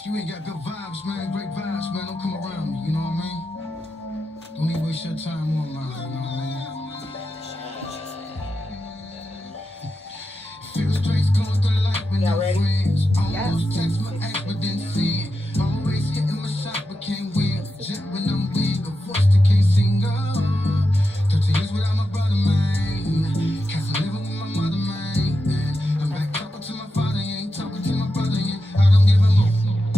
If you ain't got good vibes, man, great vibes, man, don't come around me, you know what I mean? Don't even waste your time on mine, you know what I mean? Feel strange going through life with no friends. Almost text my ex, but then sin. Always hitting my shot, but can't win. Jet when I'm weak, a voice that can't sing. Oh, 13 years without my brother, man. Cause I'm living with my mother, man. I'm back talking to my father, ain't talking to my brother yet. I don't give a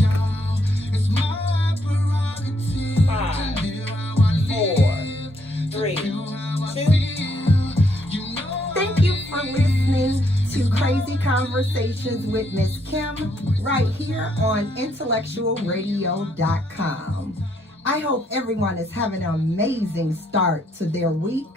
y'all. It's my prerogative. 5, 4, 3, 2. Thank you for listening to Crazy Conversations with Miss Kim right here on intellectualradio.com. I hope everyone is having an amazing start to their week.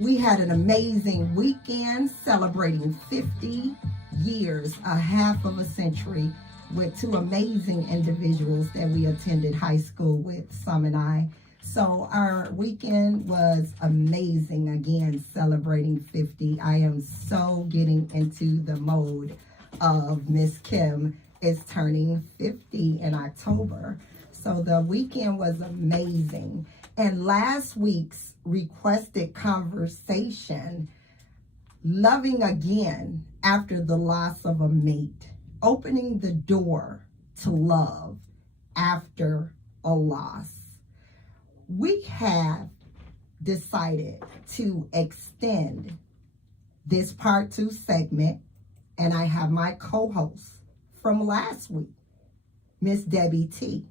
We had an amazing weekend celebrating 50 years, a half of a century, with two amazing individuals that we attended high school with, Sam and I. So our weekend was amazing, again, celebrating 50. I am so getting into the mode of Miss Kim is turning 50 in October. So the weekend was amazing. And last week's requested conversation, loving again after the loss of a mate, opening the door to love after a loss. We have decided to extend this part 2 segment, and I have my co-host from last week, Miss Debbie T.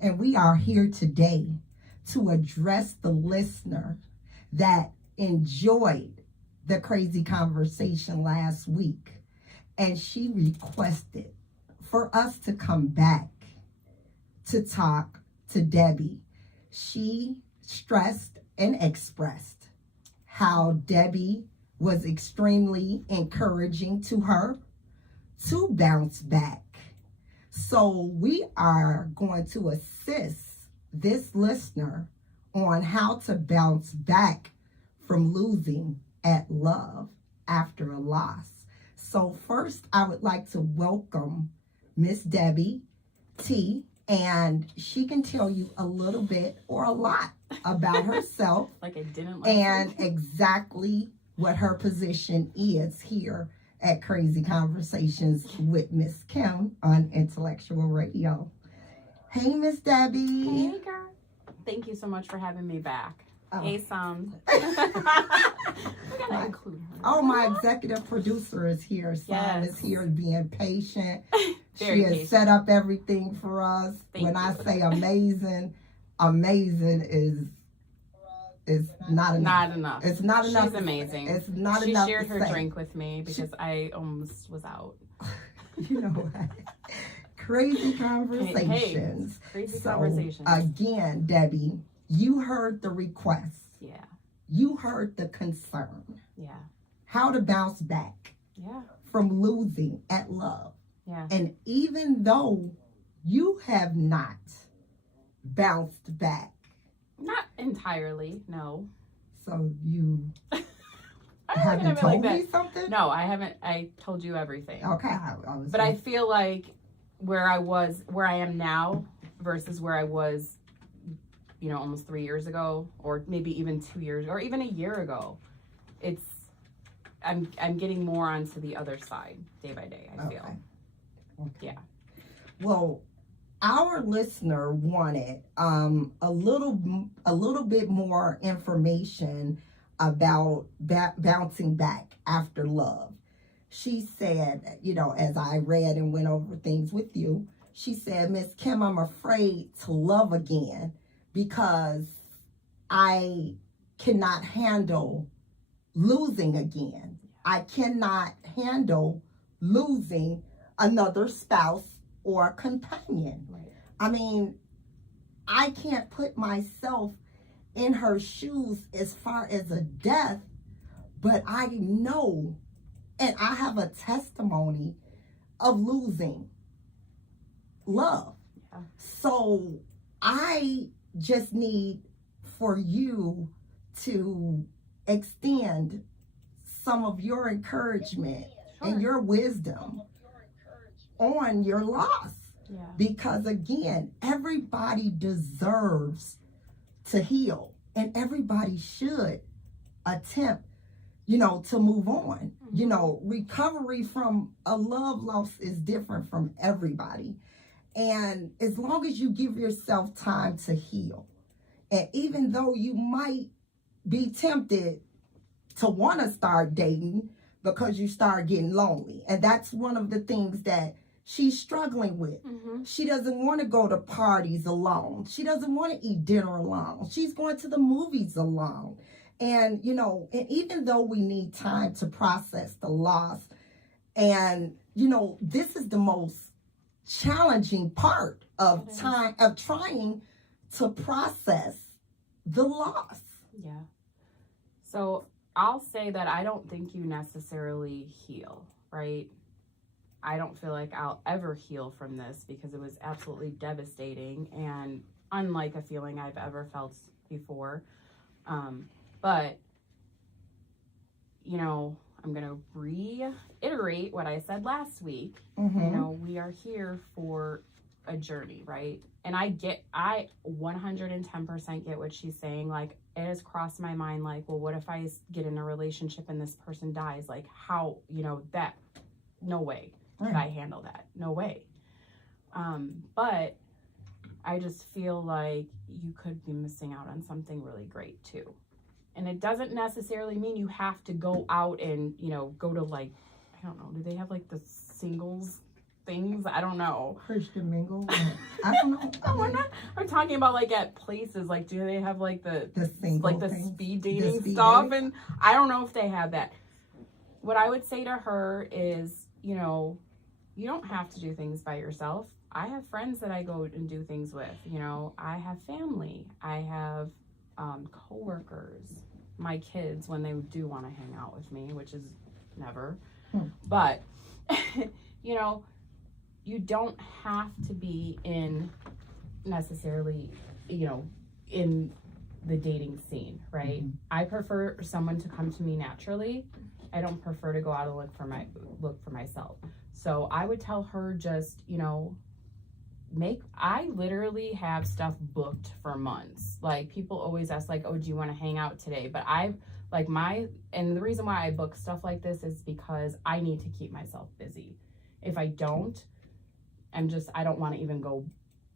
And we are here today to address the listener that enjoyed the crazy conversation last week. And she requested for us to come back to talk to Debbie. She stressed and expressed how Debbie was extremely encouraging to her to bounce back. So we are going to assist this listener on how to bounce back from losing at love after a loss. So first, I would like to welcome Miss Debbie T, and she can tell you a little bit or a lot about herself Like I didn't and exactly what her position is here at Crazy Conversations with Miss Kim on Intellectual Radio. Hey, Miss Debbie. Hey, girl. Thank you so much for having me back. Oh. Hey, Sam. We gotta include her. Oh, my executive producer is here. Sam is here being patient. Very She has patient. set up everything for us. Thank I you. say amazing, amazing is not enough. Not enough. It's not enough. She's amazing. It's not she enough. She shared to her say. drink with me because I almost was out. You know what? Crazy conversations. Crazy So, conversations. Again, Debbie, you heard the request. Yeah. You heard the concern. Yeah. How to bounce back Yeah. from losing at love. Yeah. And even though you have not bounced back, Not entirely, no. so you I haven't haven't told like me that. something? No, I haven't. I told you everything. Okay. I was But I feel like where I am now versus where I was, almost 3 years ago, or maybe even 2 years, or even a year ago, I'm getting more onto the other side day by day. I feel. Okay. Yeah. Well, our listener wanted a little bit more information about bouncing back after love. She said, as I read and went over things with you, she said, Miss Kim, I'm afraid to love again because I cannot handle losing again. I cannot handle losing another spouse or companion. Right. I mean, I can't put myself in her shoes as far as a death, but I know, and I have a testimony of losing love. Yeah. So I just need for you to extend some of your encouragement and your wisdom on your loss. Yeah. Because again, everybody deserves to heal, and everybody should attempt, to move on. Recovery from a love loss is different from everybody. And as long as you give yourself time to heal, and even though you might be tempted to want to start dating because you start getting lonely, and that's one of the things that she's struggling with. Mm-hmm. She doesn't want to go to parties alone. She doesn't want to eat dinner alone. She's going to the movies alone. And, and even though we need time to process the loss, and, this is the most challenging part of trying to process the loss. Yeah. So I'll say that I don't think you necessarily heal, right? I don't feel like I'll ever heal from this because it was absolutely devastating and unlike a feeling I've ever felt before. But, I'm going to reiterate what I said last week. Mm-hmm. We are here for a journey, right? And I 110% get what she's saying. Like, it has crossed my mind, like, well, what if I get in a relationship and this person dies? Like, how, that, no way could I handle that. No way. But I just feel like you could be missing out on something really great too. And it doesn't necessarily mean you have to go out and, go to like, I don't know, do they have like the singles things? I don't know. Christian mingle? I don't know. I'm talking about like at places, like do they have like the single like the thing? speed dating The speed stuff? dating? And I don't know if they have that. What I would say to her is, you don't have to do things by yourself. I have friends that I go and do things with. I have family. I have coworkers, my kids when they do want to hang out with me, which is never. But, you don't have to be in necessarily, in the dating scene, right? Mm-hmm. I prefer someone to come to me naturally. I don't prefer to go out and look for myself. So I would tell her just, I literally have stuff booked for months. Like people always ask like, oh, do you want to hang out today? But and the reason why I book stuff like this is because I need to keep myself busy. If I don't, I don't want to even go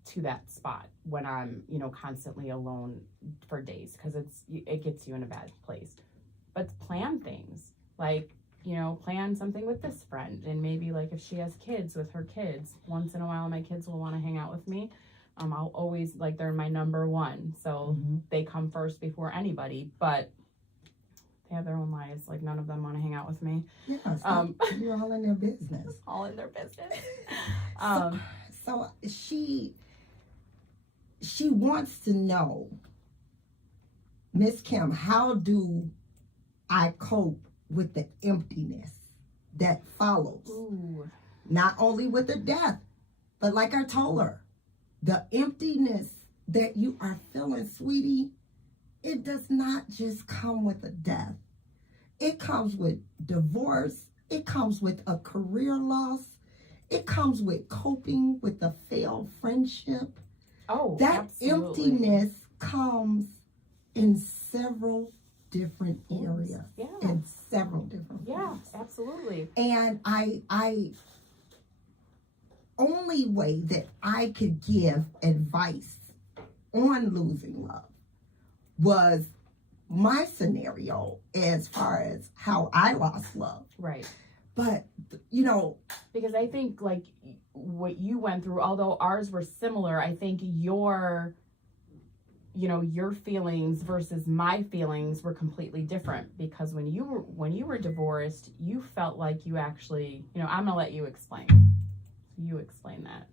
to that spot when I'm, constantly alone for days because it gets you in a bad place. But plan things like, plan something with this friend, and maybe like if she has kids, with her kids, once in a while my kids will want to hang out with me. I'll always, like, they're my number one, so they come first before anybody, but they have their own lives. Like, none of them want to hang out with me. Yeah, you're all in their business. All in their business. So she wants to know, Miss Kim, how do I cope with the emptiness that follows? Ooh. Not only with the death, but like I told her, the emptiness that you are feeling, sweetie, it does not just come with a death. It comes with divorce. It comes with a career loss. It comes with coping with a failed friendship. Oh, that absolutely. Emptiness comes in several different areas. Yeah. In several different ways. Yeah, absolutely. And I only way that I could give advice on losing love was my scenario as far as how I lost love. Right. But, because I think like what you went through, although ours were similar, I think your feelings versus my feelings were completely different, because when you were divorced, you felt like you actually, I'm gonna let you explain. You explain that.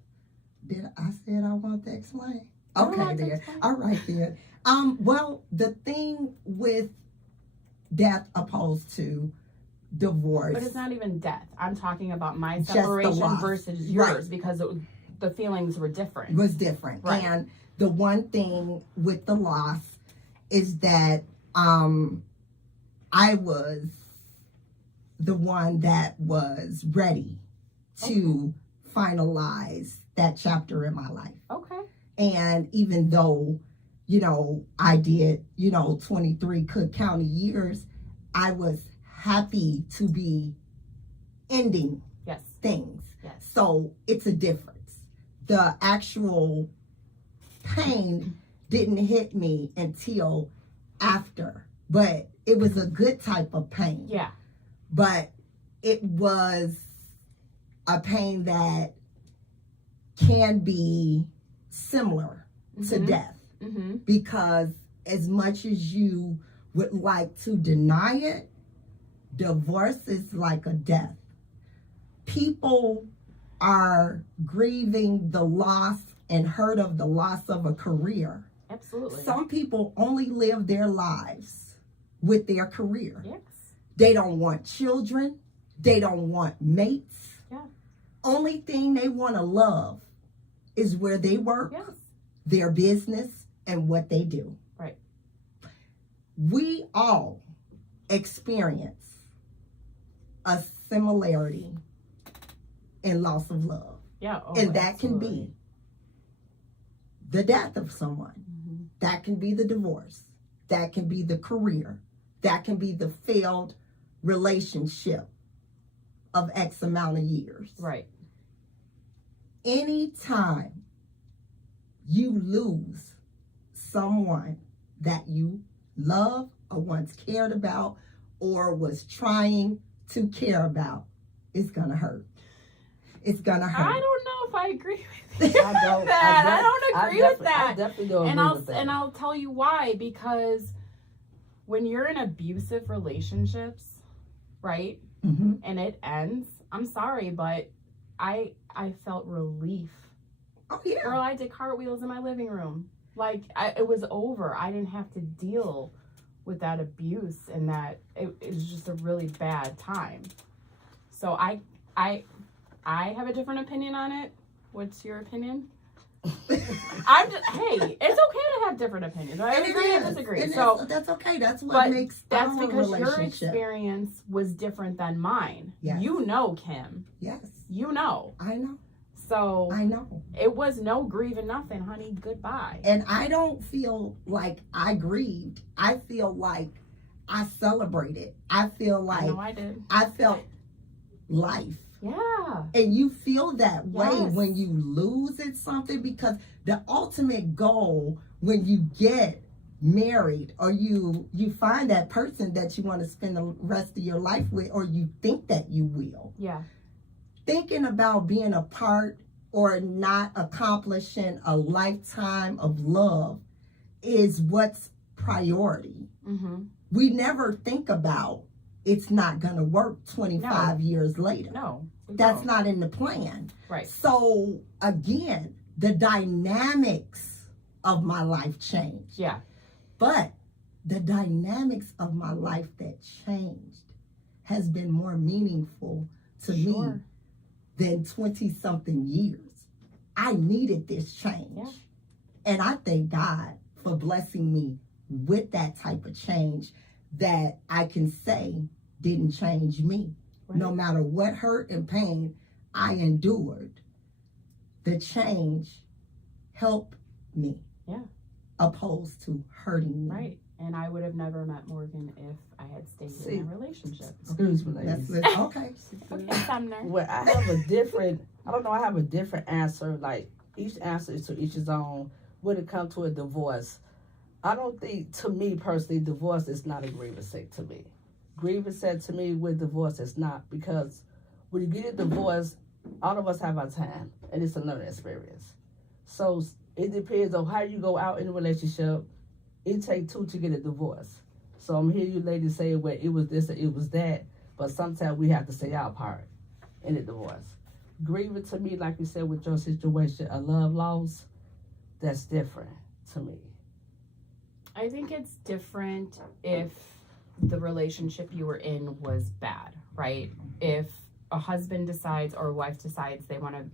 Did I said I want to explain? You Okay, want to then. explain? All right, then. Well, the thing with death opposed to divorce. But it's not even death. I'm talking about my Just the separation loss. versus yours, Right. because the feelings were different. Was different. Right. And the one thing with the loss is that I was the one that was ready to finalize that chapter in my life. Okay. And even though, I did, 23 Cook County years, I was happy to be ending Yes. things. Yes. So it's a difference. The actual pain didn't hit me until after, but it was a good type of pain. Yeah. But it was a pain that can be similar to death, Mm-hmm. because as much as you would like to deny it, divorce is like a death. People are grieving the loss and hurt of the loss of a career. Absolutely. Some people only live their lives with their career. Yes. They don't want children. They don't want mates. Yeah. Only thing they want to love is where they work, Yes. their business, and what they do. Right. We all experience a similarity in loss of love. Yeah. Oh, And that can absolutely. be the death of someone. Mm-hmm. That can be the divorce. That can be the career. That can be the failed relationship of X amount of years. Right. Anytime you lose someone that you love or once cared about or was trying to care about, it's gonna hurt. It's gonna hurt. I don't know if I agree with you I don't. with that. I don't agree with I that. definitely don't And agree I'll with that. and I'll tell you why. Because when you're in abusive relationships, right, Mhm. and it ends, I'm sorry, but I felt relief. Oh yeah. Girl, I did cartwheels in my living room. Like it was over. I didn't have to deal with that abuse, and that it was just a really bad time. So I have a different opinion on it. What's your opinion? Hey, it's okay to have different opinions. I And it agree and is. disagree. And So that's okay. That's what but makes that's our because your relationship. experience was different than mine. Yes. You know, Kim. Yes, You know. I know. So I know. it was no grieving nothing, honey. Goodbye. And I don't feel like I grieved. I feel like I celebrated. I feel I like know I did. I felt life. Yeah. And you feel that way Yes. when you lose at something, because the ultimate goal when you get married or you find that person that you want to spend the rest of your life with, or you think that you will, Yeah. thinking about being a part or not accomplishing a lifetime of love is what's priority. Mm-hmm. We never think about it's not going to work 25 years later. No. we That's don't. not in the plan. Right. So again, the dynamics of my life changed. Yeah. But the dynamics of my life that changed has been more meaningful to me Sure. than 20 something years. I needed this change. Yeah. And I thank God for blessing me with that type of change that I can say didn't change me. Right. No matter what hurt and pain I endured, the change helped me. Yeah. Opposed to hurting me. Right. And I would have never met Morgan if I had stayed See. in a relationship. Excuse me, That's ladies. it. Okay. Okay, Sumner. Well, I have a different. I don't know. I have a different answer. Like each answer is to each his own. When it comes to a divorce, I don't think, to me personally, divorce is not a grievance sake to me. Grievance said to me with divorce is not, because when you get a divorce, all of us have our time, and it's a learning experience. So it depends on how you go out in a relationship. It takes two to get a divorce. So I'm hearing you ladies say, well, it was this or it was that, but sometimes we have to say our part in a divorce. Grieving to me, like you said with your situation, a love loss, that's different to me. I think it's different if the relationship you were in was bad, right? If a husband decides or a wife decides they want to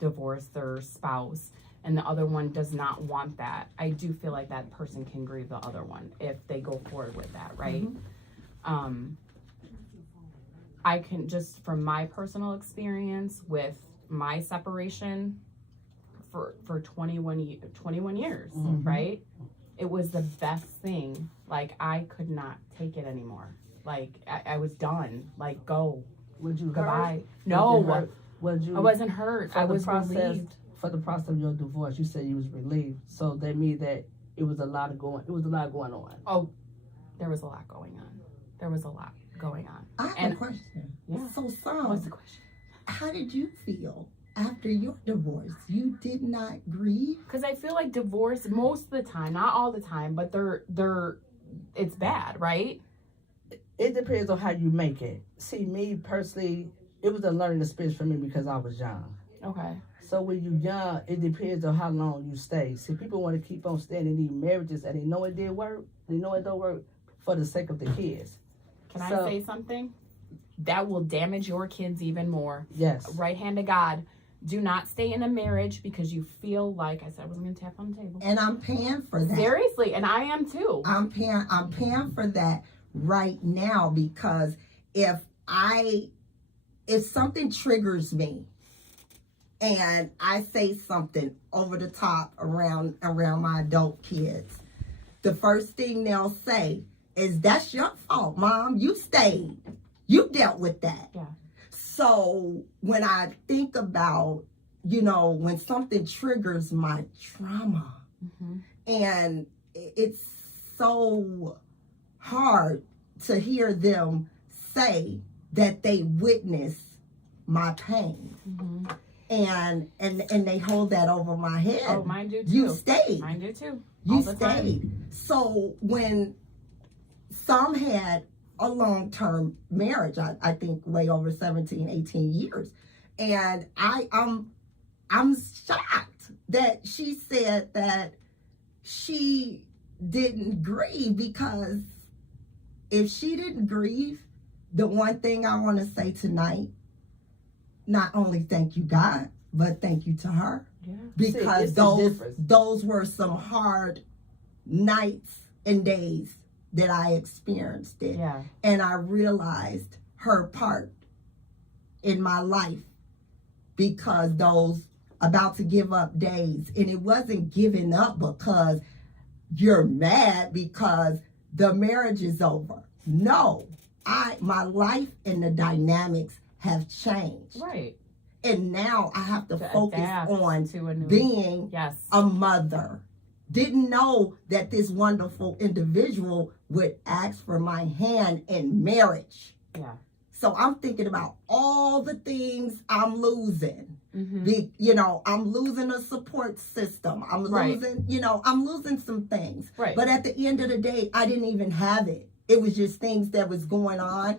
divorce their spouse and the other one does not want that, I do feel like that person can grieve the other one if they go forward with that, right? I can just, from my personal experience with my separation for 21 years, Mhm. right? It was the best thing. Like, I could not take it anymore. Like, I was done. Like, go. Would you Goodbye. hurt? No, Would you hurt? Would you? I wasn't hurt. For I the was process, relieved. For the process of your divorce, you said you was relieved. So that means that it was a lot going on. Oh, there was a lot going on. There was a lot going on. I have And- a question. Yeah. So, What's Psalm, the question? how did you feel after your divorce? You did not grieve? Because I feel like divorce most of the time, not all the time, but it's bad, right? It depends on how you make it. See, me personally, it was a learning experience for me because I was young. Okay. So when you're young, it depends on how long you stay. See, people want to keep on staying in these marriages and they know it did work. They know it don't work for the sake of the kids. Can I So- say something? That will damage your kids even more. Yes. Right hand to God. Do not stay in a marriage because you feel like I said I wasn't going to tap on the table. And I'm paying for that. Seriously, and I am too. I'm paying for that right now because if something triggers me and I say something over the top around my adult kids, the first thing they'll say is, "That's your fault, Mom. You stayed. You dealt with that." Yeah. So when I think about, when something triggers my trauma, Mm-hmm. and it's so hard to hear them say that they witness my pain, Mm-hmm. and they hold that over my head. Oh, mine do too. You stayed. Mine do too. You All the time. stayed. So when some had a long-term marriage, I think way over 17, 18 years, and I'm shocked that she said that she didn't grieve, because if she didn't grieve, the one thing I want to say tonight, not only thank you God, but thank you to her, Yeah. because it's the difference. those were some hard nights and days that I experienced it. Yeah. And I realized her part in my life, because those about to give up days, and it wasn't giving up because you're mad because the marriage is over. No, my life and the dynamics have changed. Right. And now I have to focus adapt on to a new. being Yes. a mother. Didn't know that this wonderful individual would ask for my hand in marriage. Yeah. So I'm thinking about all the things I'm losing. Mm-hmm. I'm losing a support system. I'm Right. losing some things. Right. But at the end of the day, I didn't even have it. It was just things that was going on.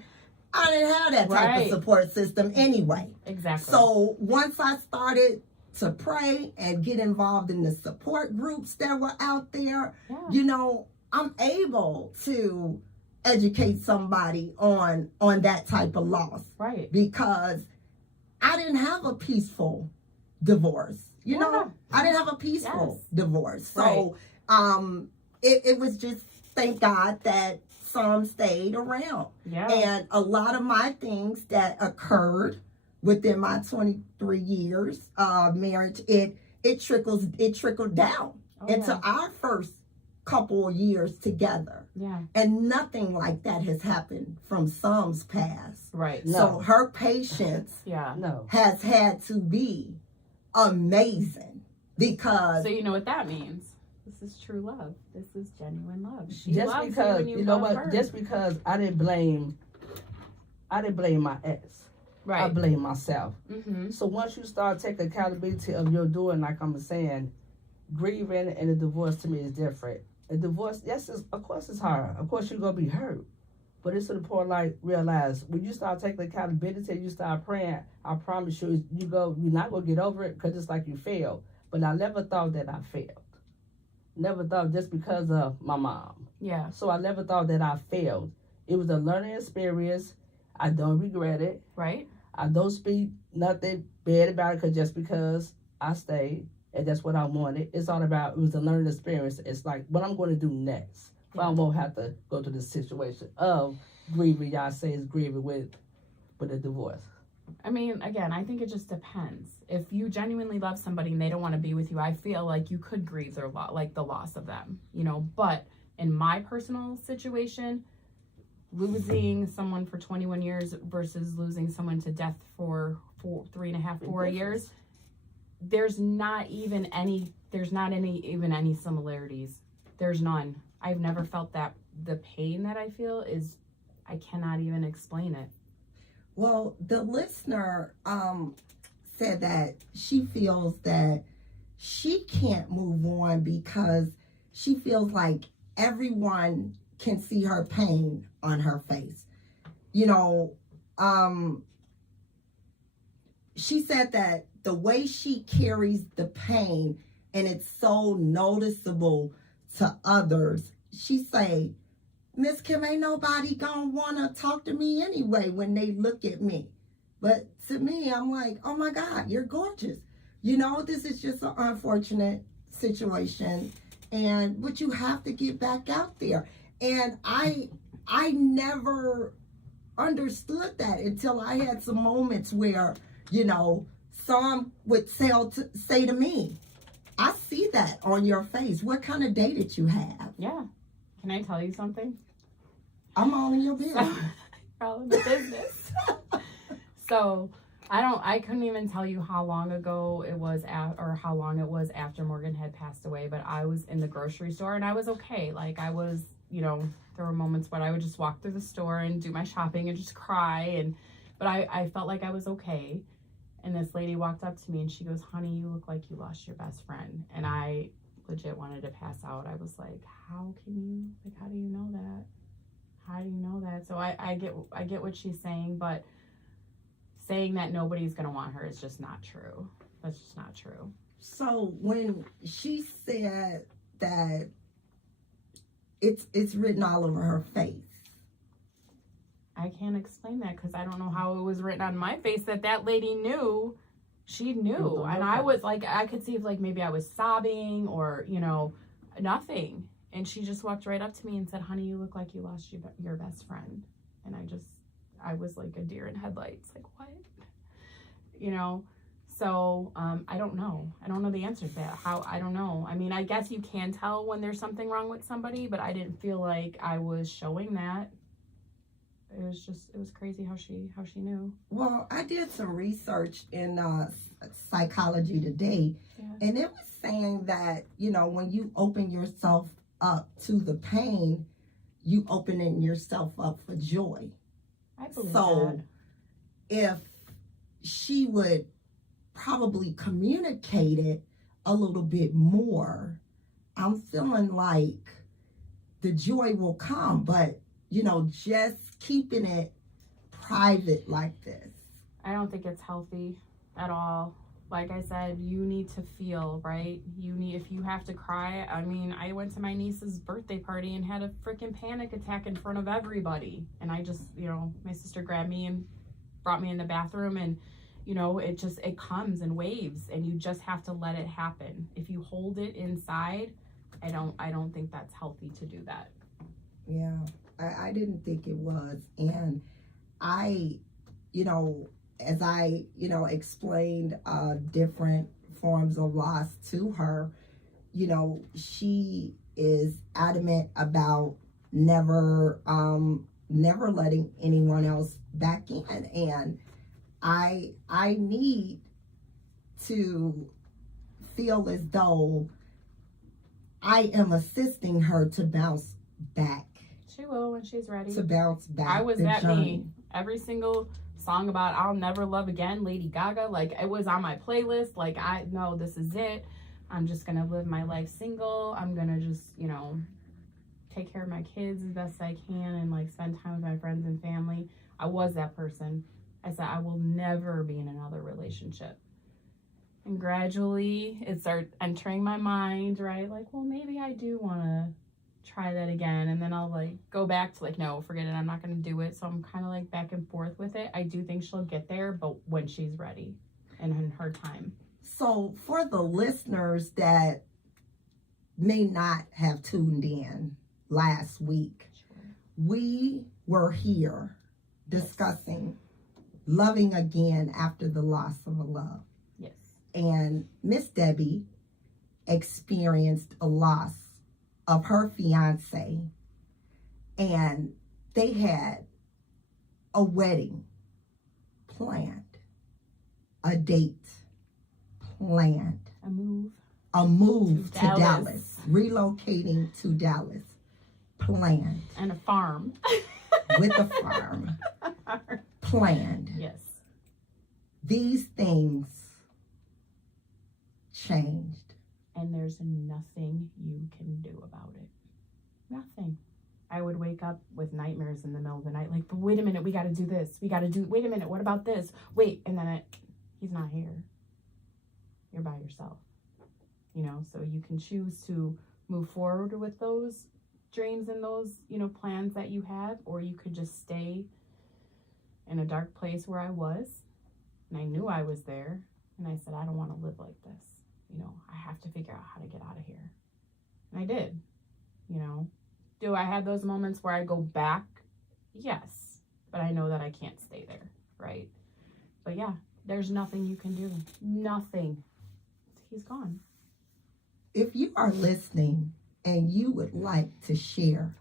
I didn't have that type Right. of support system anyway. Exactly. So once I started to pray and get involved in the support groups that were out there, yeah. I'm able to educate somebody on that type of loss, Right. because I didn't have a peaceful divorce. Yeah. I didn't have a peaceful Yes. divorce. So it was just, thank God that some stayed around. Yeah. And a lot of my things that occurred within my 23 years of marriage, it trickled down Oh, into yeah. our first couple of years together. Yeah. And nothing like that has happened from Psalm's past. Right. No. So her patience Yeah. No. has had to be amazing, because So you know what that means. This is true love. This is genuine love. She Just loves because you and you you know love what? her. Just because I didn't blame my ex. I right. blame myself. Mm-hmm. So once you start taking accountability of your doing, like I'm saying, grieving and a divorce to me is different. A divorce, yes, of course it's hard. Of course you're gonna be hurt. But it's to the point, like, realize when you start taking accountability and you start praying, I promise you, you're not gonna get over it, because it's like you failed. But I never thought that I failed. Never thought, just because of my mom. Yeah. So I never thought that I failed. It was a learning experience. I don't regret it. Right. I don't speak nothing bad about it, just because I stayed and that's what I wanted. It's all about, it was a learning experience. It's like what I'm going to do next. So I won't have to go to this situation of grieving. Y'all say it's grieving with a divorce. I mean, again, I think it just depends. If you genuinely love somebody and they don't want to be with you, I feel like you could grieve their like the loss of them, you know. But in my personal situation, losing someone for 21 years versus losing someone to death for 3.5, 4 years, there's not even any similarities. There's none. I've never felt that. The pain that I feel is, I cannot even explain it. Well, the listener said that she feels that she can't move on because she feels like everyone can see her pain on her face. You know, she said that the way she carries the pain, and it's so noticeable to others, she say, Miss Kim, ain't nobody gonna wanna talk to me anyway when they look at me. But to me, I'm like, oh my God, you're gorgeous. You know, this is just an unfortunate situation, but you have to get back out there. And I never understood that until I had some moments where, you know, some would say to me, I see that on your face. What kind of day did you have? Yeah. Can I tell you something? I'm all in your business. All in the business. So I couldn't even tell you how long ago it was or how long it was after Morgan had passed away, but I was in the grocery store and I was okay. Like I was, you know, there were moments when I would just walk through the store and do my shopping and just cry, but I felt like I was okay. And this lady walked up to me and she goes, honey, you look like you lost your best friend. And I legit wanted to pass out. I was like, how do you know that? How do you know that? So I get what she's saying, but saying that nobody's going to want her is just not true. That's just not true. So when she said that it's written all over her face, I can't explain that because I don't know how it was written on my face that lady knew. She knew. And I was like, I could see if like maybe I was sobbing or, you know, nothing. And she just walked right up to me and said, honey, you look like you lost your best friend. And I was like a deer in headlights. Like, what? You know? So, I don't know. I don't know the answer to that. I don't know. I mean, I guess you can tell when there's something wrong with somebody, but I didn't feel like I was showing that. It was crazy how she knew. Well, I did some research in Psychology Today, Yeah. and it was saying that, you know, when you open yourself up to the pain, you opening yourself up for joy. I believe So that. if she would probably communicate it a little bit more, I'm feeling like the joy will come, but you know, just keeping it private like this. I don't think it's healthy at all. Like I said, you need to feel, right? If you have to cry. I mean, I went to my niece's birthday party and had a freaking panic attack in front of everybody. And I just, you know, my sister grabbed me and brought me in the bathroom, and, you know, it comes in waves, and you just have to let it happen. If you hold it inside, I don't think that's healthy to do that. Yeah, I didn't think it was. And I, you know, as I, you know, explained different forms of loss to her, you know, she is adamant about never letting anyone else back in. And I need to feel as though I am assisting her to bounce back. She will when she's ready. To bounce back. I was that me. Every single song about I'll Never Love Again, Lady Gaga, like it was on my playlist. Like I know this is it. I'm just gonna live my life single. I'm gonna just, you know, take care of my kids as best I can and like spend time with my friends and family. I was that person. I said I will never be in another relationship. And gradually it started entering my mind, right? Like, well, maybe I do want to try that again. And then I'll like go back to like, no, forget it. I'm not going to do it. So I'm kind of like back and forth with it. I do think she'll get there, but when she's ready and in her time. So for the listeners that may not have tuned in last week, we were here discussing loving again after the loss of a love. Yes. And Miss Debbie experienced a loss of her fiance, and they had a wedding planned, a date planned, A move to Dallas, relocating to Dallas planned, and a farm. with a farm planned. Yes. These things changed. And there's nothing you can do about it. Nothing. I would wake up with nightmares in the middle of the night, like, but wait a minute, we got to do this. Wait a minute, what about this? Wait, and then he's not here. You're by yourself. You know, so you can choose to move forward with those dreams and those, you know, plans that you have, or you could just stay in a dark place where I was, and I knew I was there, and I said, I don't want to live like this. You know, I have to figure out how to get out of here. And I did, you know. Do I have those moments where I go back? Yes. But I know that I can't stay there, right? But yeah, there's nothing you can do. Nothing. He's gone. If you are listening and you would like to share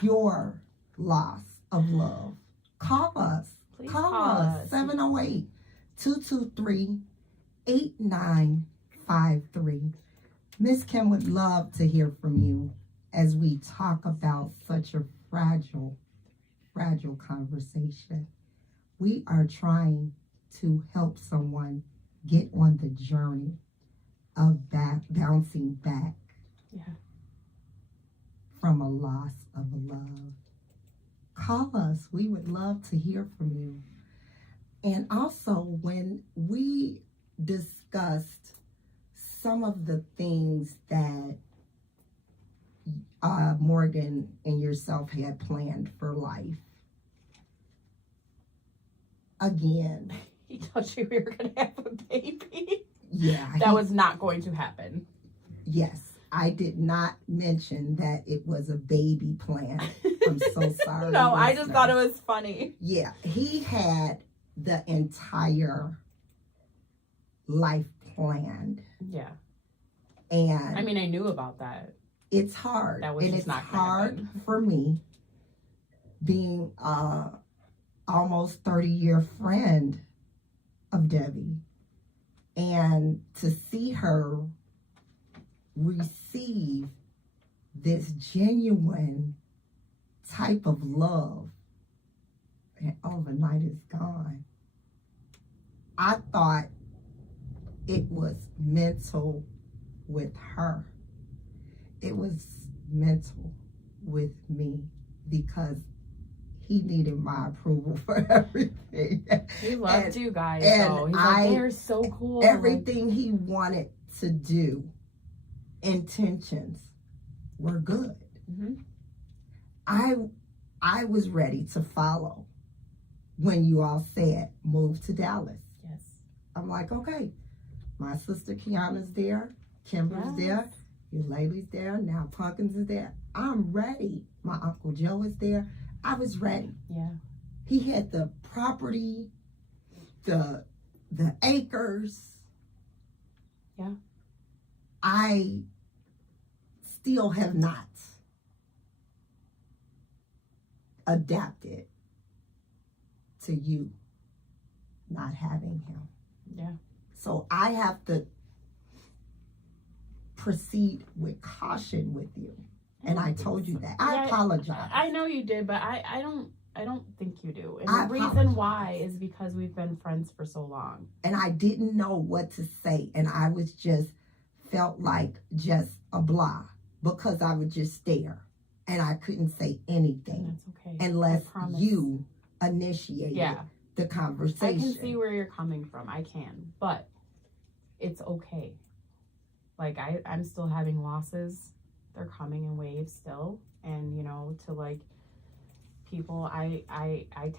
your loss of love, call us. Please Call us. 708-223-8953. Miss Kim would love to hear from you as we talk about such a fragile conversation. We are trying to help someone get on the journey of bouncing back from a loss of love. Call us. We would love to hear from you. And also, when we discussed some of the things that Morgan and yourself had planned for life, again, He told you we were going to have a baby. yeah, That was not going to happen. yes. I did not mention that it was a baby plan. I'm so sorry. No, I just listeners. thought it was funny. Yeah, he had the entire life planned. Yeah. And I mean, I knew about that. it's hard. That was and just it's not gonna hard happen. for me being almost 30-year friend of Debbie, and to see her receive this genuine type of love and overnight it's gone. I thought it was mental with her. It was mental with me because he needed my approval for everything. He loved And- you guys, and though. He's I- like, they're so cool. Everything he wanted to do, intentions were good. hmm I was ready to follow when you all said move to Dallas. Yes. I'm like, okay, my sister Kiana's there, Kimber's there, your lady's there, now Pumpkins is there. I'm ready. My Uncle Joe is there. I was ready. Yeah. He had the property, the acres. Yeah. I still have not adapted to you not having him. Yeah. So I have to proceed with caution with you. And I told you that. I Yeah, apologize. I know you did, but I don't think you do. And I the reason apologize. why is because we've been friends for so long. And I didn't know what to say. And I was just felt like just a blah because I would just stare and I couldn't say And anything that's okay. unless I promise. you initiated Yeah. the I conversation. can see where you're coming from. I can. But it's okay. Like I'm still having losses. They're coming in waves still. And you know, to like people I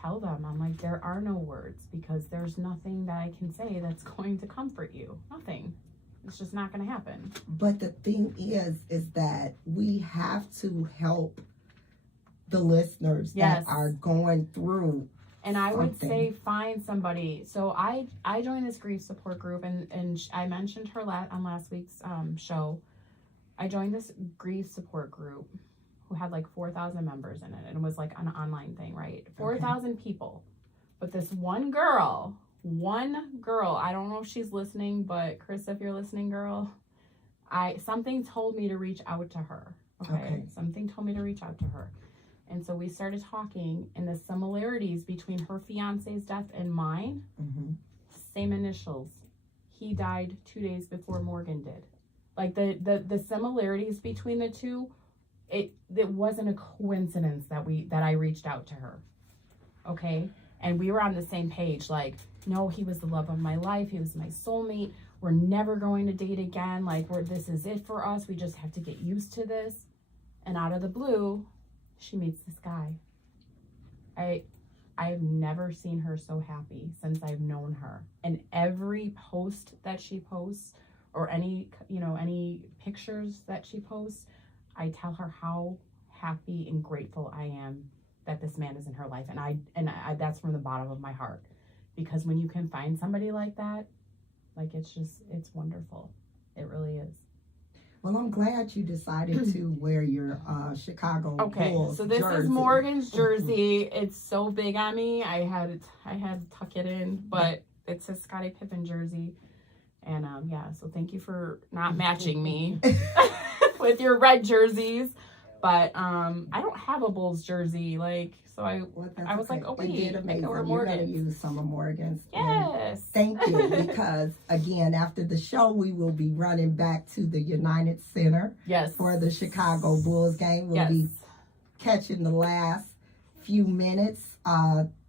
tell them, I'm like, there are no words because there's nothing that I can say that's going to comfort you. Nothing. It's just not gonna happen. But the thing is that we have to help the listeners Yes. that are going through And I would something. say find somebody. So I joined this grief support group, and I mentioned her on last week's show. I joined this grief support group who had like 4,000 members in it, and it was like an online thing, right? 4,000 people. But this one girl, I don't know if she's listening, but Chris, if you're listening, girl, something told me to reach out to her. Okay. Something told me to reach out to her. And so we started talking, and the similarities between her fiance's death and mine, same initials. He died 2 days before Morgan did. Like the similarities between the two, it wasn't a coincidence that I reached out to her. Okay? And we were on the same page. Like, no, he was the love of my life. He was my soulmate. We're never going to date again. Like, this is it for us. We just have to get used to this. And out of the blue, she meets this guy. I've never seen her so happy since I've known her. And every post that she posts, or any pictures that she posts, I tell her how happy and grateful I am that this man is in her life. And I that's from the bottom of my heart. Because when you can find somebody like that, like, it's wonderful. It really is. Well, I'm glad you decided to wear your Chicago Bulls so this jersey. is Morgan's jersey. It's so big on me. I had to tuck it in, but it's a Scottie Pippen jersey. And so thank you for not matching me with your red jerseys. But I don't have a Bulls jersey, like, so I was like, oh wait, I can wear Morgan's. You're gonna use some of Morgan's. Yes. Thank you, because again, after the show, we will be running back to the United Center. Yes. For the Chicago Bulls game. We'll be catching the last few minutes.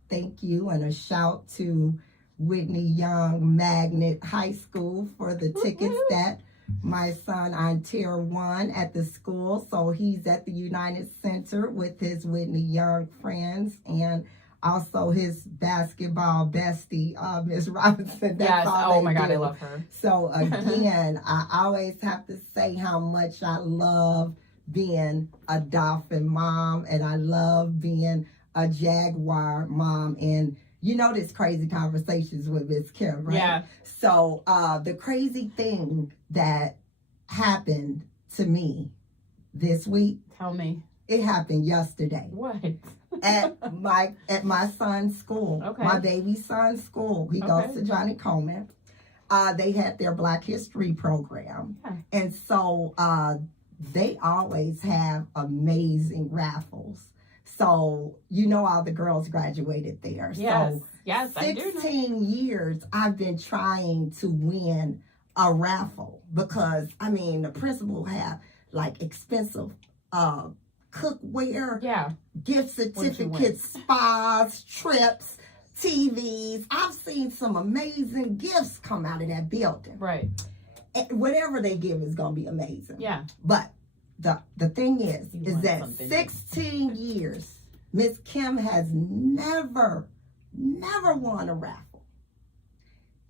Thank you, and a shout to Whitney Young Magnet High School for the tickets that my son on tier 1 at the school. So he's at the United Center with his Whitney Young friends, and also his basketball bestie, Miss Robinson. Yes. Oh my God, I love her. So again, I always have to say how much I love being a Dolphin mom, and I love being a Jaguar mom. And you know, this crazy conversations with Miss Kim, right? Yeah. So the crazy thing that happened to me this week. Tell me. It happened yesterday. What? at my son's school. Okay. My baby son's school. He goes to Johnny Coleman. They had their Black History program. Yeah. And so they always have amazing raffles. So, you know, all the girls graduated there. Yes. So, yes, I do know. 16 years I've been trying to win a raffle, because, I mean, the principal have like expensive cookware, gift certificates, spas, trips, TVs. I've seen some amazing gifts come out of that building. Right. And whatever they give is going to be amazing. Yeah. But the thing is that something. 16 years, Miss Kim has never won a raffle.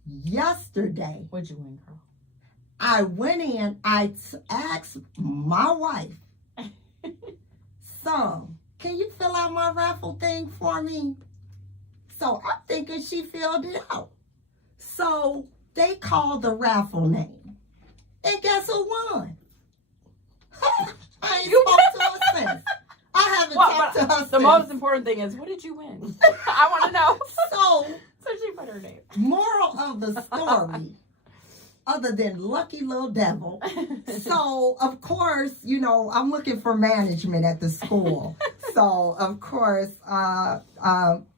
Yesterday, What'd you win, girl? I went in, I asked my wife, so, can you fill out my raffle thing for me? So I'm thinking she filled it out. So they called the raffle name. And guess who won? I ain't spoke to her since. I haven't talked to her since. The most important thing is, what did you win? I want to know. So she put her name. Moral of the story, other than lucky little devil. So, of course, you know, I'm looking for management at the school. So, of course,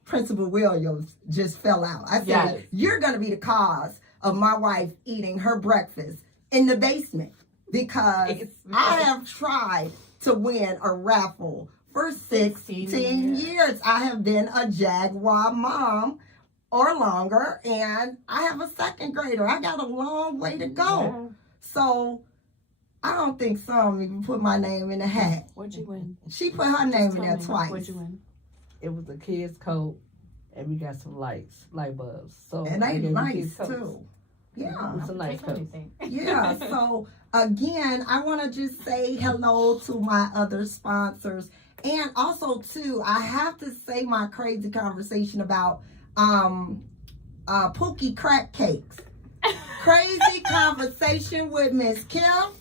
Principal Williams just fell out. I said, you're going to be the cause of my wife eating her breakfast in the basement, because I have tried to win a raffle for 16 years. I have been a Jaguar mom or longer, and I have a second grader. I got a long way to go. Yeah. So I don't think some even put my name in the hat. What'd you win? She put her name in there twice. What'd you win? It was a kid's coat, and we got some light bulbs. So And they again, nice kids' coats. too. Yeah. It's a nice coat. Yeah. So again, I want to just say hello to my other sponsors And also too, I have to say my crazy conversation about Pookie crack cakes. Crazy conversation with Miss Kim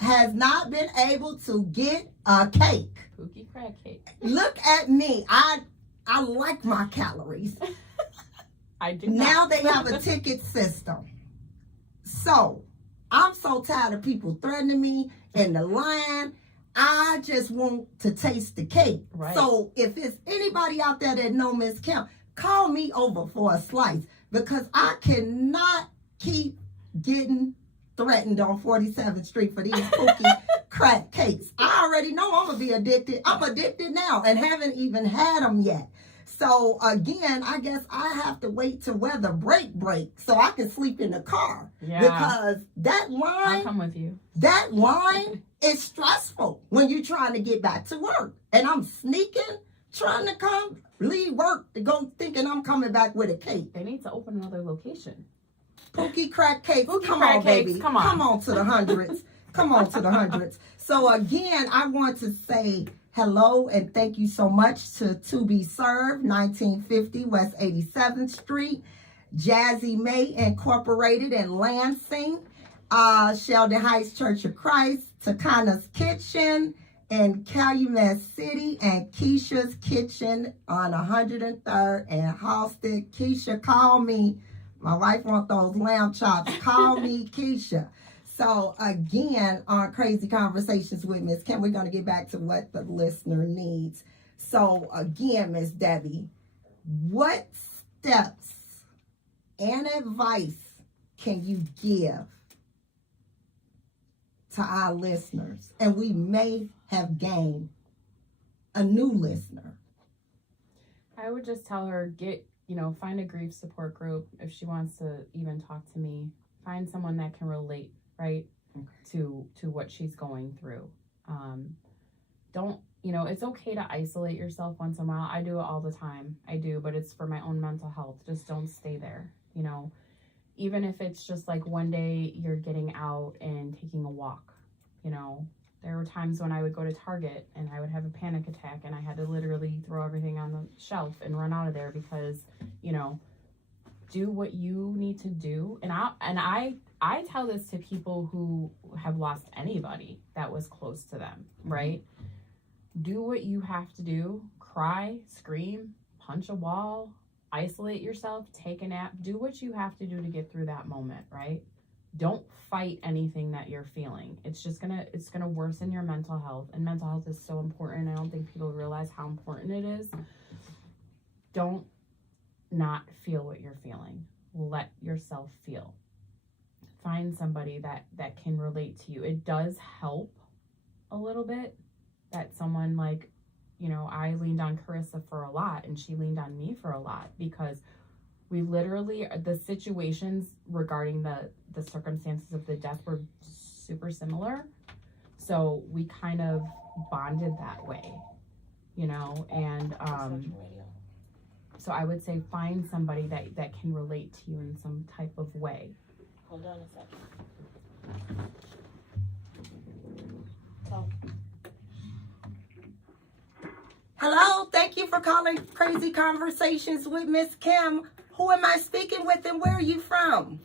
has not been able to get a cake. Pookie crack cake. Look at me. I like my calories. I do not. Now they have a ticket system. So I'm so tired of people threatening me in the line. I just want to taste the cake. Right. So if it's anybody out there that know Miss Kim, call me over for a slice, because I cannot keep getting threatened on 47th Street for these Pookie crack cakes. I already know I'm going to be addicted. I'm addicted now and haven't even had them yet. So again, I guess I have to wait till weather break so I can sleep in the car. Yeah. Because that I'll line, come with you. that line is stressful when you're trying to get back to work. And I'm sneaking, trying to leave work to go thinking I'm coming back with a cake. They need to open another location. Pookie crack cakes. Pookie Come crack on, cakes, baby. come on. Come on to the hundreds. Come on to the hundreds. So again, I want to say hello and thank you so much to Be Served, 1950 West 87th Street, Jazzy May Incorporated in Lansing, Sheldon Heights Church of Christ, Takana's Kitchen in Calumet City, and Keisha's Kitchen on 103rd and Halsted. Keisha, call me. My wife wants those lamb chops. Call me Keisha. So again, on Crazy Conversations with Miss Kim, we're going to get back to what the listener needs. So again, Miss Debbie, what steps and advice can you give to our listeners? And we may have gained a new listener. I would just tell her, find a grief support group. If she wants to even talk to me, find someone that can relate, right, to what she's going through. It's okay to isolate yourself once in a while. I do it all the time. I do, but it's for my own mental health. Just don't stay there, even if it's just like one day you're getting out and taking a walk. There were times when I would go to Target and I would have a panic attack and I had to literally throw everything on the shelf and run out of there because, do what you need to do. And I tell this to people who have lost anybody that was close to them, right? Do what you have to do. Cry, scream, punch a wall, isolate yourself, take a nap, do what you have to do to get through that moment, right? Don't fight anything that you're feeling. It's gonna worsen your mental health, and mental health is so important. I don't think people realize how important it is. Don't not feel what you're feeling. Let yourself feel. Find somebody that can relate to you. It does help a little bit that someone like, I leaned on Carissa for a lot and she leaned on me for a lot, because we literally, the situations regarding the circumstances of the death were super similar. So we kind of bonded that way, and so I would say find somebody that can relate to you in some type of way. Hold on a second. Oh. Hello, thank you for calling Crazy Conversations with Miss Kim. Who am I speaking with and where are you from?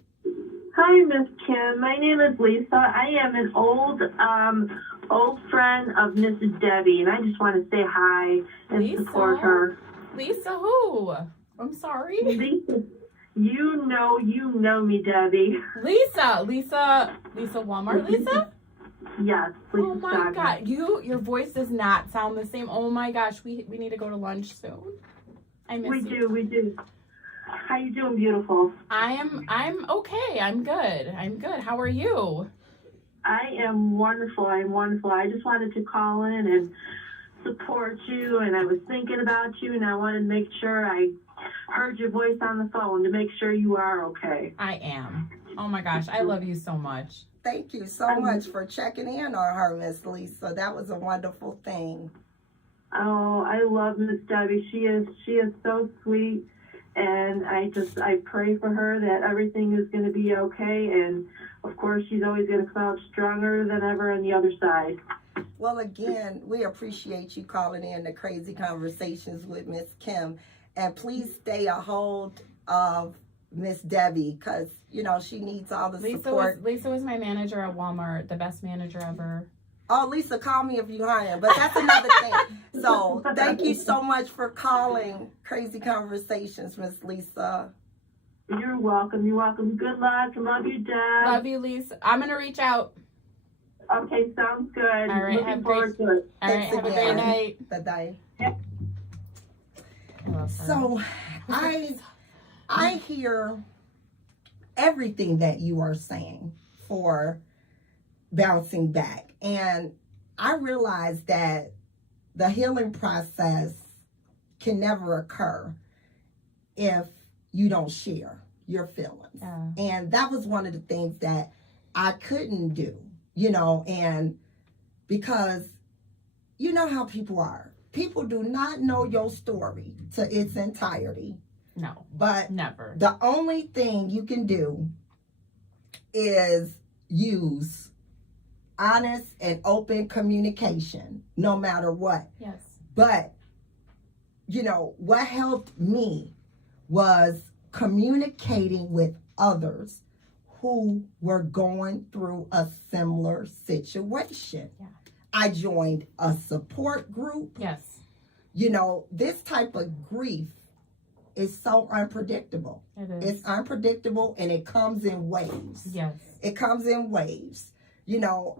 Hi, Miss Kim. My name is Lisa. I am an old friend of Mrs. Debbie, and I just want to say hi and Lisa? support her. Lisa who? I'm sorry. Lisa, you know me, Debbie. Lisa Walmart, Lisa? Yes, Lisa. Oh my God, your voice does not sound the same. Oh my gosh, we need to go to lunch soon. I miss you. We do. How you doing, beautiful? I'm okay. I'm good. How are you? I am wonderful. I just wanted to call in and support you, and I was thinking about you, and I wanted to make sure I heard your voice on the phone to make sure you are okay. I am. Oh my gosh, I love you so much. Thank you so much for checking in on her, Miss Lisa. That was a wonderful thing. Oh, I love Miss Debbie. She is so sweet, and I pray for her that everything is going to be okay, and of course she's always going to come out stronger than ever on the other side. Well, again, we appreciate you calling in the Crazy Conversations with Miss Kim. And please stay a hold of Miss Debbie, because, you know, she needs all the support. Lisa was my manager at Walmart, the best manager ever. Oh, Lisa, call me if you hire, but that's another thing. So thank you so much for calling Crazy Conversations, Miss Lisa. You're welcome. You're welcome. Good luck. Love you, Deb. Love you, Lisa. I'm going to reach out. Okay, sounds good. All right, Looking forward to it. All right, Thanks have a again. great night. Bye-bye. I love her. So I hear everything that you are saying for bouncing back. And I realize that the healing process can never occur if you don't share your feelings. Yeah. And that was one of the things that I couldn't do, you know, and because you know how people are. People do not know your story to its entirety. No, But never. the only thing you can do is use honest and open communication, no matter what. Yes. But, you know, what helped me was communicating with others who were going through a similar situation. Yeah. I joined a support group. Yes. You know, this type of grief is so unpredictable. It is. It's unpredictable, and it comes in waves. Yes. It comes in waves. You know,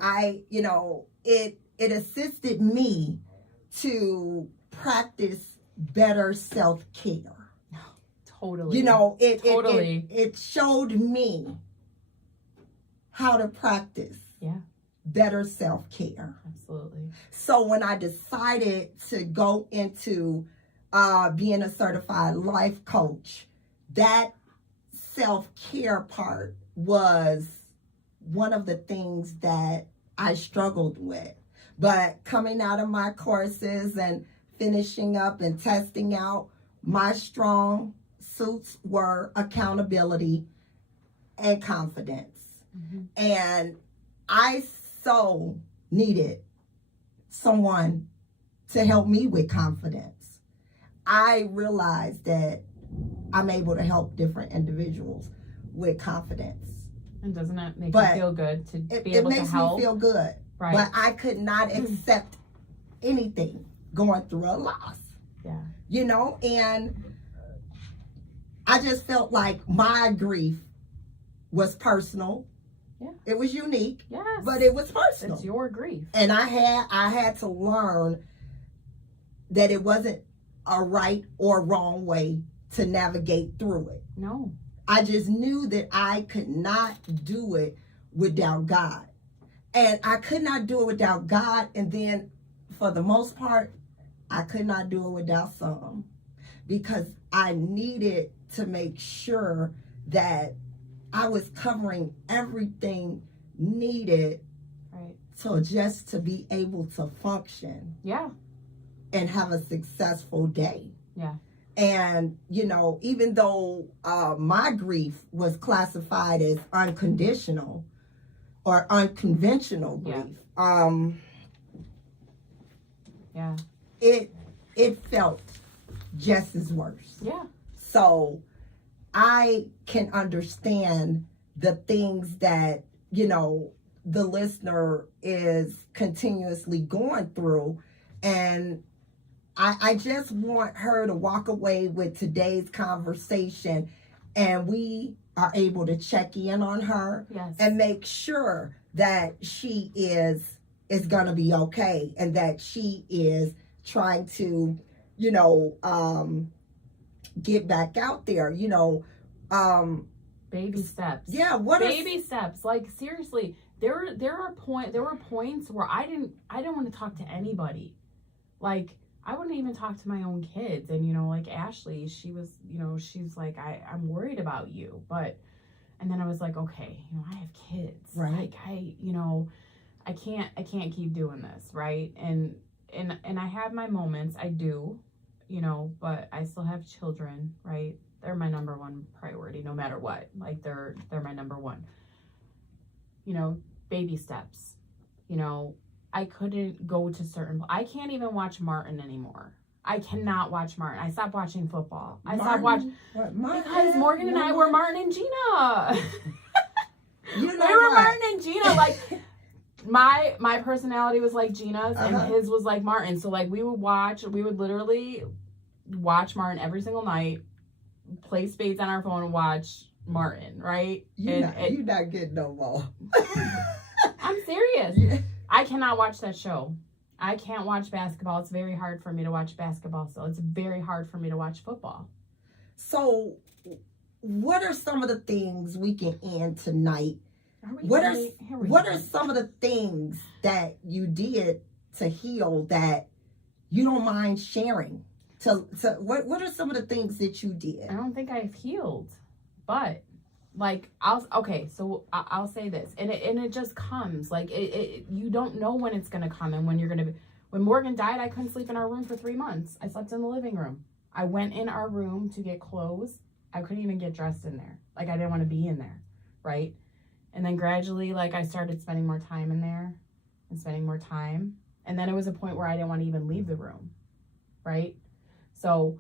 it assisted me to practice better self-care. Totally. You know, Totally. it showed me how to practice Yeah. better self-care. Absolutely. So when I decided to go into being a certified life coach, that self-care part was one of the things that I struggled with. But coming out of my courses and finishing up and testing out, my strong suits were accountability and confidence. Mm-hmm. And I so needed someone to help me with confidence. I realized that I'm able to help different individuals with confidence. And doesn't it make But you feel good to It, be it able to makes help? me feel good. Right. But I could not accept anything going through a loss. Yeah. You know, and I just felt like my grief was personal. Yeah. It was unique, Yes. but it was personal. It's your grief. And I had to learn that it wasn't a right or wrong way to navigate through it. No. I just knew that I could not do it without God. And I could not do it without God. And then for the most part, I could not do it without some, because I needed to make sure that I was covering everything needed Right. to be able to function Yeah. and have a successful day. Yeah. And, you know, even though my grief was classified as unconditional or unconventional grief, Yeah. it felt just as worse. Yeah. So I can understand the things that, you know, the listener is continuously going through. And I just want her to walk away with today's conversation, and we are able to check in on her Yes. and make sure that she is going to be okay, and that she is trying to, you know, get back out there, you know. Baby steps. Yeah, what are Baby steps. Like, seriously, there were points where I didn't want to talk to anybody. Like, I wouldn't even talk to my own kids. And, you know, like Ashley, she was, you know, she's like, I'm worried about you. And then I was like, okay, you know, I have kids. Right. Like, I can't keep doing this. Right. And I have my moments. I do, you know, but I still have children. Right. They're my number one priority, no matter what. Like, they're my number one. You know, baby steps. You know, I couldn't go to certain, I can't even watch Martin anymore. I cannot watch Martin. I stopped watching football. I stopped watching, because Morgan and I were Martin and Gina. You know we were what? Martin and Gina. Like, my personality was like Gina's, and his was like Martin. So like we would literally watch Martin every single night, play spades on our phone and watch Martin, right? You're not getting no more. I'm serious. Yeah. I cannot watch that show. I can't watch basketball. It's very hard for me to watch basketball still. It's very hard for me to watch football. So what are some of the things we can end tonight? What are some of the things that you did to heal that you don't mind sharing? What are some of the things that you did? I don't think I've healed, but like I'll say this, and it just comes. Like you don't know when it's gonna come and when you're gonna be. When Morgan died, I couldn't sleep in our room for 3 months. I slept in the living room. I went in our room to get clothes. I couldn't even get dressed in there. Like, I didn't want to be in there, right? And then gradually, like, I started spending more time in there and spending more time. And then it was a point where I didn't want to even leave the room, right? So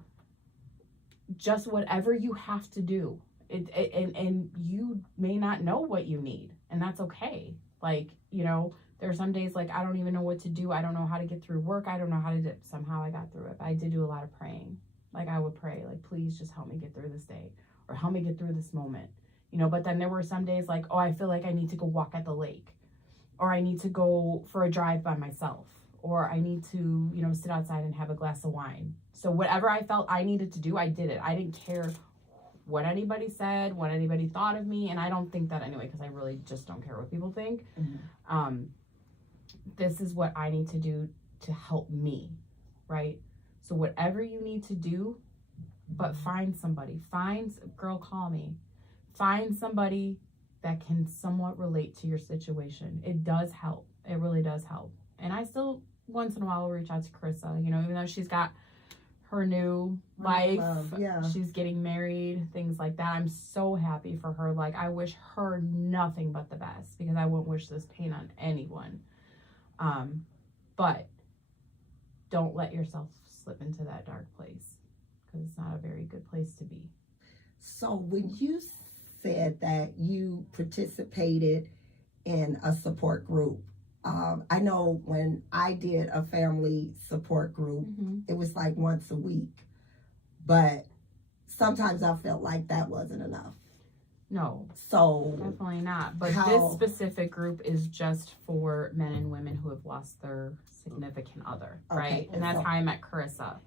just whatever you have to do, and you may not know what you need, and that's okay. Like, you know, there are some days like I don't even know what to do. I don't know how to get through work. I don't know how to do it. Somehow I got through it. But I did do a lot of praying. Like, I would pray, like, please just help me get through this day, or help me get through this moment. You know, but then there were some days like, oh, I feel like I need to go walk at the lake, or I need to go for a drive by myself, or I need to, you know, sit outside and have a glass of wine. So whatever I felt I needed to do, I did it. I didn't care what anybody said, what anybody thought of me. And I don't think that anyway, because I really just don't care what people think. Mm-hmm. This is what I need to do to help me, right? So whatever you need to do, but find somebody. Girl, call me. Find somebody that can somewhat relate to your situation. It does help. It really does help. And I still, once in a while, will reach out to Carissa, you know, even though she's got her new life, she's getting married, things like that. I'm so happy for her. Like, I wish her nothing but the best, because I wouldn't wish this pain on anyone. But don't let yourself slip into that dark place, because it's not a very good place to be. So when you said that you participated in a support group, I know when I did a family support group, mm-hmm. It was like once a week, but sometimes I felt like that wasn't enough. No, so definitely not. But this specific group is just for men and women who have lost their significant other, right? And that's how I met Carissa,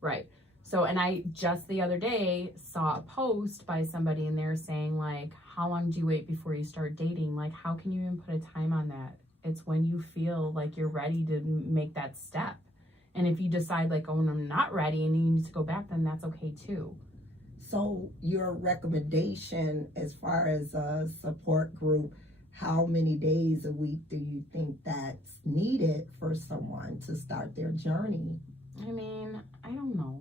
right? So, and I just the other day saw a post by somebody in there saying, like, how long do you wait before you start dating? Like, how can you even put a time on that? It's when you feel like you're ready to make that step. And if you decide like, oh, I'm not ready and you need to go back, then that's okay too. So your recommendation as far as a support group, how many days a week do you think that's needed for someone to start their journey? I mean, I don't know.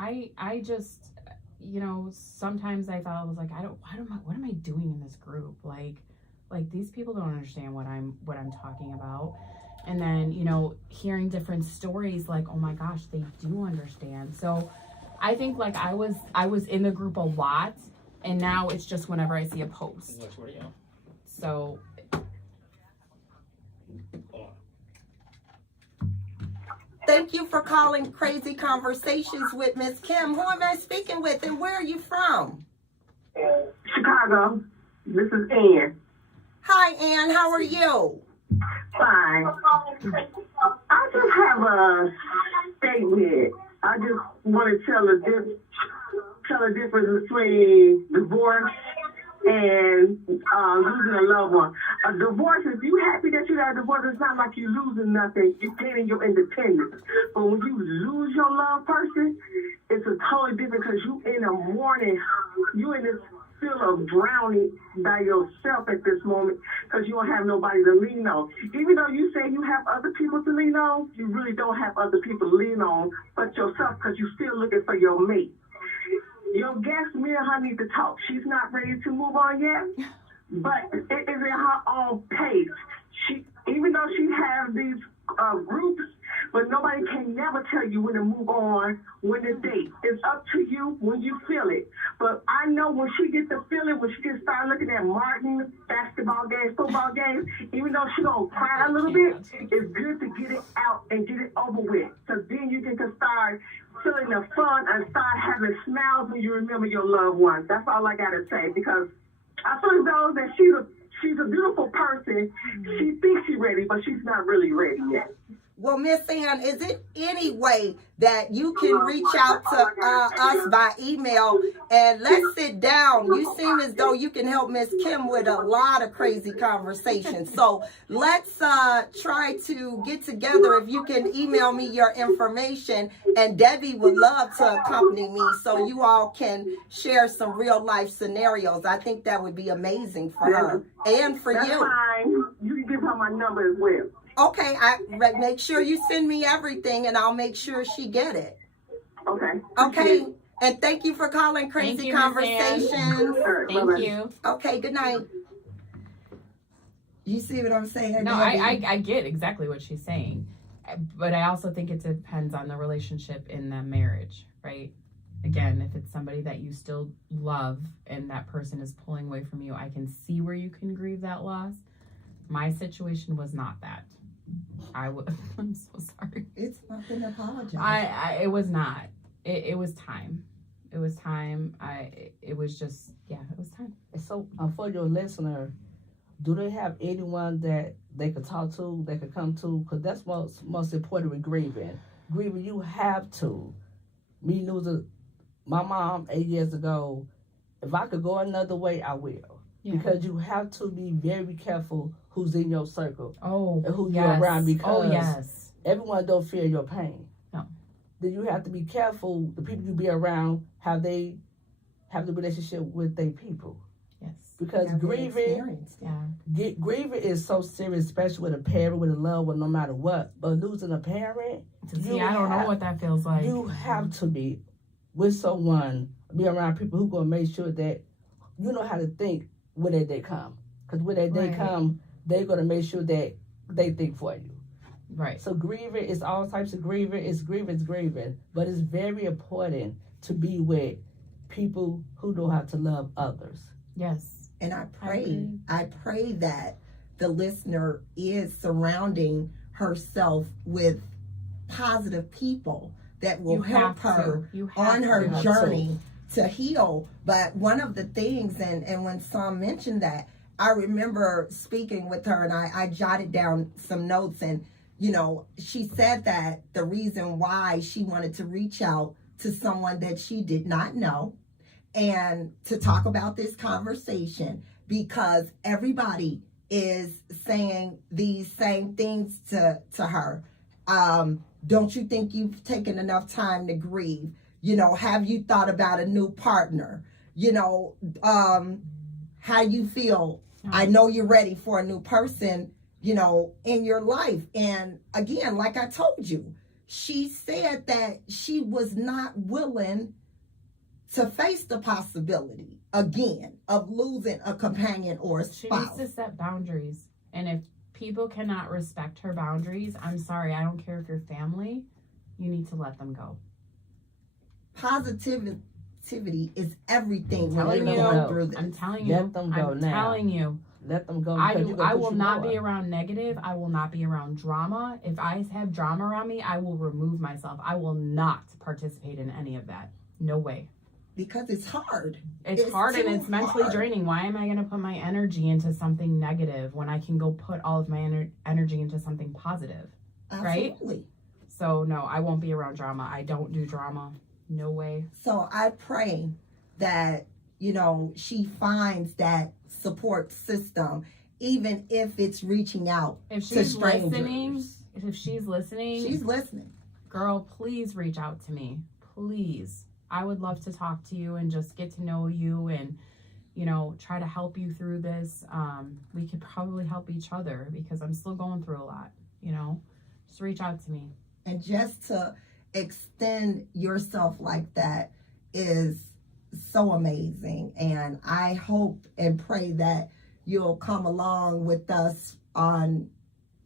I just, you know, sometimes I thought, I was like, what am I doing in this group? Like these people don't understand what I'm talking about. And then, you know, hearing different stories, like, oh my gosh, they do understand. So I think like I was in the group a lot, and now it's just whenever I see a post. So thank you for calling Crazy Conversations with Miss Kim. Who am I speaking with, and where are you from? Chicago. This is Ann. Hi, Ann. How are you? Fine. I just have a statement. I just want to tell a difference between divorce and losing a loved one. A divorce, if you happy that you got a divorce, it's not like you losing nothing. You're gaining your independence. But when you lose your loved person, it's a totally different, because you in the morning, you in this feel of drowning by yourself at this moment, because you don't have nobody to lean on. Even though you say you have other people to lean on, you really don't have other people to lean on but yourself, because you're still looking for your mate. Your guest, me and her need to talk. She's not ready to move on yet, but it is in her own pace. Even though she has these you when to move on, when to date. It's up to you when you feel it. But I know when she gets the feeling, when she just start looking at Martin, basketball games, football games, even though she gonna cry a little bit, it's good to get it out and get it over with. Because then you can start feeling the fun and start having smiles when you remember your loved ones. That's all I gotta say, because I feel as though that she's a beautiful person. She thinks she's ready, but she's not really ready yet. Well, Miss Ann, is it any way that you can reach out to us by email and let's sit down? You seem as though you can help Miss Kim with a lot of crazy conversations. So let's try to get together. If you can email me your information, and Debbie would love to accompany me so you all can share some real life scenarios. I think that would be amazing for her and for That's you. fine. You can give her my number as well. Okay, make sure you send me everything and I'll make sure she get it. Okay. Okay, and thank you for calling Crazy you, Miss Ann. Conversations. Thank you. Okay, good night. You see what I'm saying? No, Debbie? I get exactly what she's saying. But I also think it depends on the relationship in the marriage, right? Again, if it's somebody that you still love and that person is pulling away from you, I can see where you can grieve that loss. My situation was not that. I'm so sorry. It's nothing to apologize. It was not. It was time. It was time. It was just, it was time. So, for your listener, do they have anyone that they could talk to, they could come to? Because that's most important with grieving. Grieving, you have to. Me losing my mom 8 years ago, if I could go another way, I will. Yeah. Because you have to be very careful who's in your circle Oh, and who yes. you're around, because oh, yes. everyone don't feel your pain. No. Then you have to be careful the people you be around, how they have the relationship with their people. Yes. Because Have you grieving, experienced it? grieving is so serious, especially with a parent, with a loved one, no matter what. But losing a parent, See, I don't know what that feels like. you have to be with someone, be around people who gonna make sure that you know how to think when that day come. Because when that day Right. come, they're gonna make sure that they think for you. Right. So grieving is all types of grieving. It's grieving. But it's very important to be with people who know how to love others. Yes. And I agree. pray that the listener is surrounding herself with positive people that will You help have her to. You have on her to. journey to heal. But one of the things, and when Sam mentioned that, I remember speaking with her and I jotted down some notes, and she said that the reason why she wanted to reach out to someone that she did not know and to talk about this conversation, because everybody is saying these same things to her. Don't you think you've taken enough time to grieve? Have you thought about a new partner? How you feel? I know you're ready for a new person, in your life. And again, like I told you, she said that she was not willing to face the possibility again of losing a companion or a She spouse. needs to set boundaries. And if people cannot respect her boundaries, I'm sorry, I don't care if you're family, you need to let them go. Positivity is everything when Telling you're you. going through this. I'm telling you. Let them go I'm now. telling you. Let them go. I because you're gonna will push not you be more. around negative. I will not be around drama. If I have drama around me, I will remove myself. I will not participate in any of that. No way. Because it's hard. It's hard and too it's mentally hard. draining. Why am I going to put my energy into something negative when I can go put all of my energy into something positive? Right? Absolutely. So no, I won't be around drama. I don't do drama. No way. So I pray that, she finds that support system, even if it's reaching out If to she's strangers. listening, if she's listening, She's listening. girl, please reach out to me. Please. I would love to talk to you and just get to know you and, try to help you through this. We could probably help each other because I'm still going through a lot, Just reach out to me. And just to extend yourself like that is so amazing. And I hope and pray that you'll come along with us on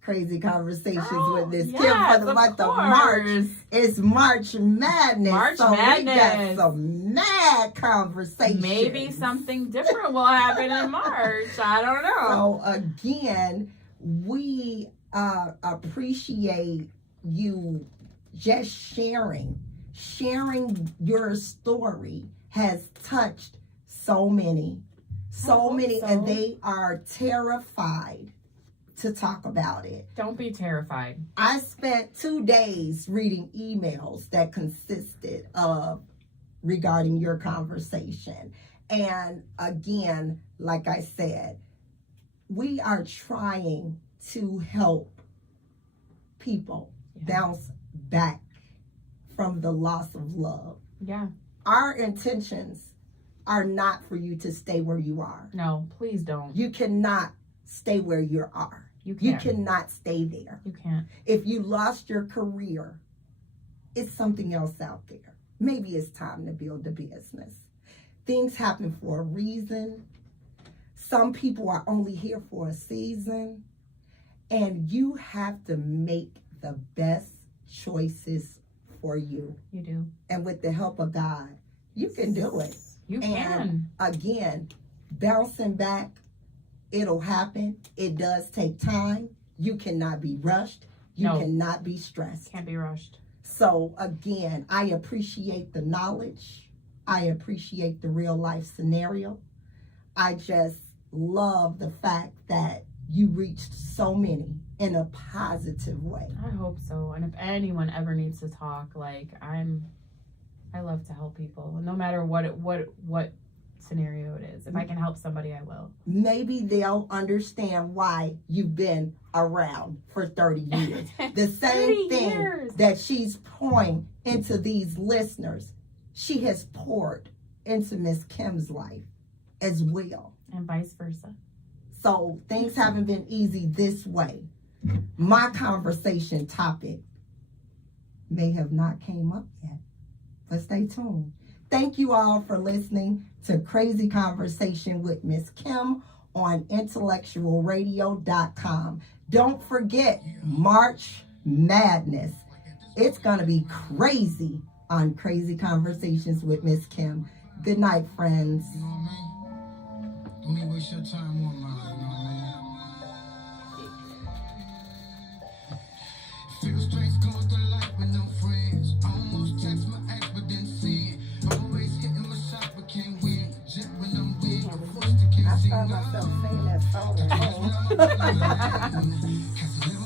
Crazy Conversations Girl, with Miss Kim yes, for the month of March. It's March Madness. March so Madness. We got some mad conversations. Maybe something different will happen in March. I don't know. So again, we appreciate you just sharing your story has touched so many, and they are terrified to talk about it. Don't be terrified. I spent 2 days reading emails that consisted of regarding your conversation. And again, like I said, we are trying to help people bounce back from the loss of love. Yeah. Our intentions are not for you to stay where you are. No, please don't. You cannot stay where you are. You You can't. cannot stay there. You can't. If you lost your career, it's something else out there. Maybe it's time to build a business. Things happen for a reason. Some people are only here for a season. And you have to make the best choices for you. You do. And with the help of God, you can do it. You And can. again, bouncing back, it'll happen. It does take time. You cannot be rushed. You No. cannot be stressed. Can't be rushed. So again, I appreciate the knowledge. I appreciate the real life scenario. I just love the fact that you reached so many in a positive way. I hope so. And if anyone ever needs to talk, like I love to help people, no matter what scenario it is. If I can help somebody, I will. Maybe they'll understand why you've been around for 30 years. The 30 same thing years. that she's pouring into these listeners, she has poured into Miss Kim's life as well. And vice versa. So things haven't been easy this way. My conversation topic may have not came up yet, but stay tuned. Thank you all for listening to Crazy Conversation with Miss Kim on intellectualradio.com. Don't forget March Madness. It's going to be crazy on Crazy Conversations with Miss Kim. Good night, friends. You know what I mean? Don't even waste your time on mine, you know what I mean? Feel straight going through life with no friends. Almost text my ex, but then sin. Always hitting my shot, but can't win. Jet when I'm with, forced to I can't see found myself saying that song at home. Cause a little